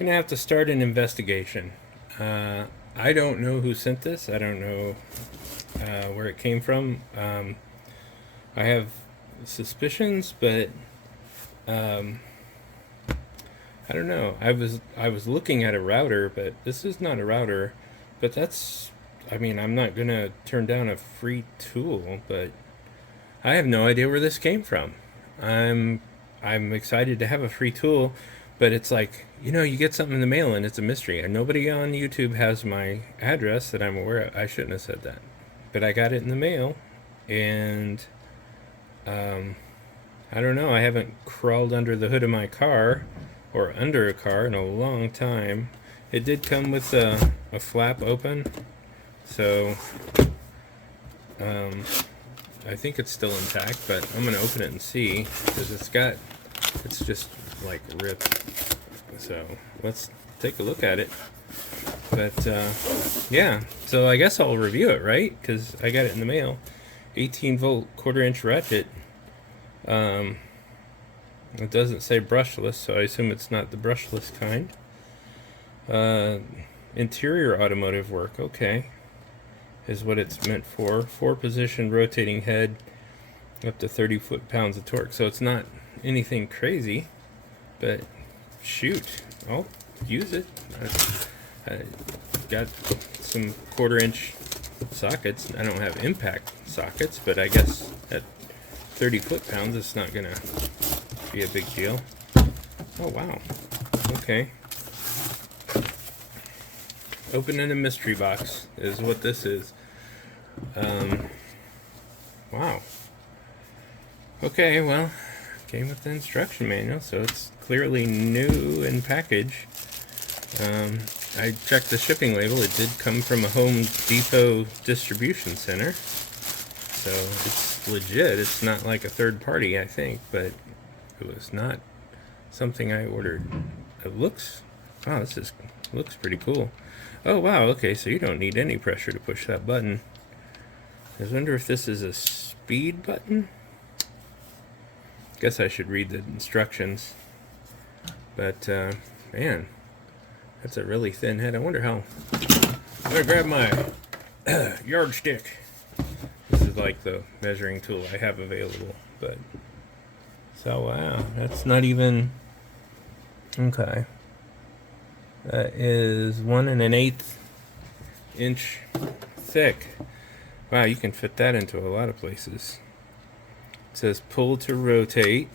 Gonna have to start an investigation. I don't know who sent this. I don't know where it came from. I have suspicions, but um, I don't know. I was looking at a router, but this is not a router. But that's, I mean, I'm not gonna turn down a free tool, but I have no idea where this came from. I'm I'm excited to have a free tool, but it's like, you get something in the mail and it's a mystery. And nobody on YouTube has my address that I'm aware of. I shouldn't have said that. But I got it in the mail, and um, I don't know. I haven't crawled under the hood of my car or under a car in a long time. It did come with a flap open, so um, I think it's still intact, but I'm gonna open it and see because it's just like ripped. So let's take a look at it. But yeah, so I guess I'll review it, right? Because I got it in the mail. 18-volt quarter-inch ratchet. Um, it doesn't say brushless, so I assume it's not the brushless kind. Interior automotive work, okay, is what it's meant for. 4-position rotating head, up to 30 foot-pounds of torque. So it's not anything crazy, but shoot, I'll use it. I got some quarter-inch sockets. I don't have impact sockets, but I guess at 30 foot-pounds, it's not gonna be a big deal. Oh wow, okay. Opening a mystery box is what this is. Wow. Okay, well, came with the instruction manual, so it's clearly new in package. I checked the shipping label. It did come from a Home Depot distribution center, so it's legit. It's not like a third party, I think, but it was not something I ordered. It looks, wow, looks pretty cool. Oh wow, okay, so you don't need any pressure to push that button. I wonder if this is a speed button. Guess I should read the instructions. But man, that's a really thin head. I wonder how. I'm gonna grab my yardstick. This is like the measuring tool I have available. But so wow, that's not even okay. That is 1 1/8 inch thick. Wow, you can fit that into a lot of places. It says pull to rotate.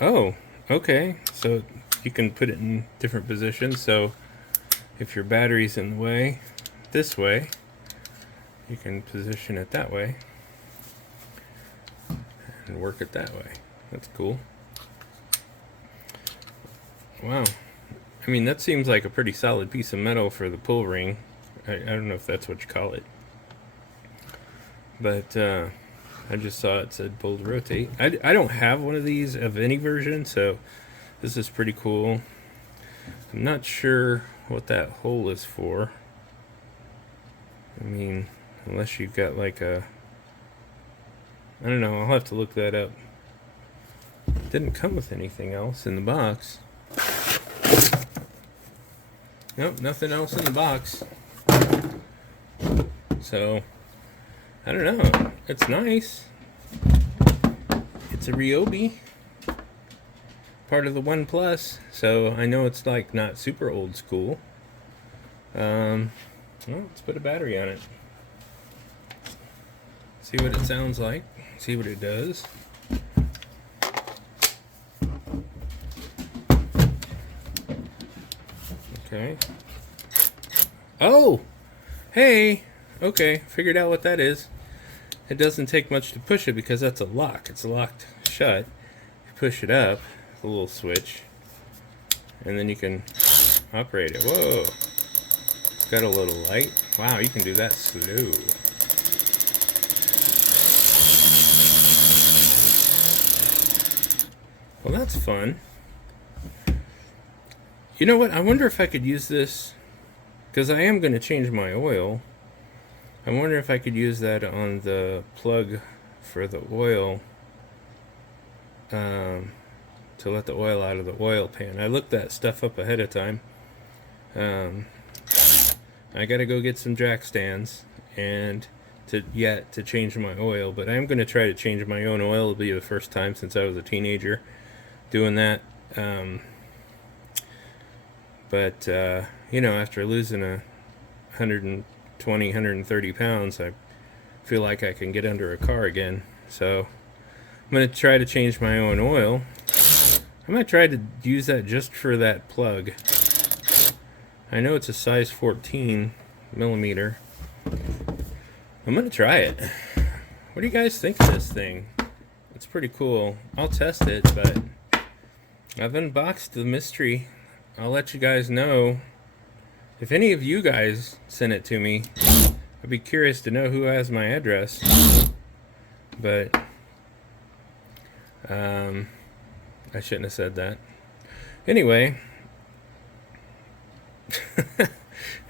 Oh, okay. So you can put it in different positions. So if your battery's in the way, this way, you can position it that way and work it that way. That's cool. Wow. I mean, that seems like a pretty solid piece of metal for the pull ring. I don't know if that's what you call it. But I just saw it said pull to rotate. I don't have one of these of any version, so this is pretty cool. I'm not sure what that hole is for. I mean, unless you've got like a... I don't know, I'll have to look that up. It didn't come with anything else in the box. Nope, nothing else in the box. So, I don't know. It's nice. It's a Ryobi, part of the One Plus, so I know it's like not super old school. Well, let's put a battery on it. See what it sounds like. See what it does. Okay. Oh! Hey! Okay, figured out what that is. It doesn't take much to push it because that's a lock. It's locked shut. You push it up, a little switch, and then you can operate it. Whoa! It's got a little light. Wow, you can do that slow. Well, that's fun. You know what? I wonder if I could use this, because I am going to change my oil. I wonder if I could use that on the plug for the oil. to let the oil out of the oil pan. I looked that stuff up ahead of time. I gotta go get some jack stands and to change my oil, but I'm gonna try to change my own oil. It'll be the first time since I was a teenager doing that. But you know, after losing 120, 130 pounds, I feel like I can get under a car again. So I'm gonna try to change my own oil. I might try to use that just for that plug. I know it's a size 14 millimeter. I'm gonna try it. What do you guys think of this thing? It's pretty cool. I'll test it, but I've unboxed the mystery. I'll let you guys know. If any of you guys send it to me, I'd be curious to know who has my address. But I shouldn't have said that. Anyway,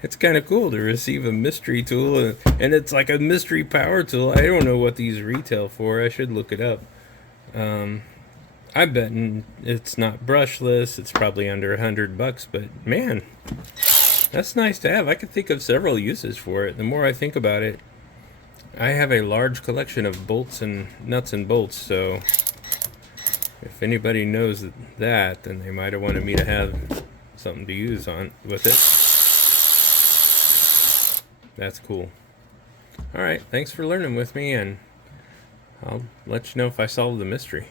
it's kind of cool to receive a mystery tool, and it's like a mystery power tool. I don't know what these retail for. I should look it up. I bet it's not brushless. It's probably under $100, but man, that's nice to have. I could think of several uses for it. The more I think about it, I have a large collection of bolts and nuts and bolts, so if anybody knows that, then they might have wanted me to have something to use on with it. That's cool. Alright, thanks for learning with me, and I'll let you know if I solve the mystery.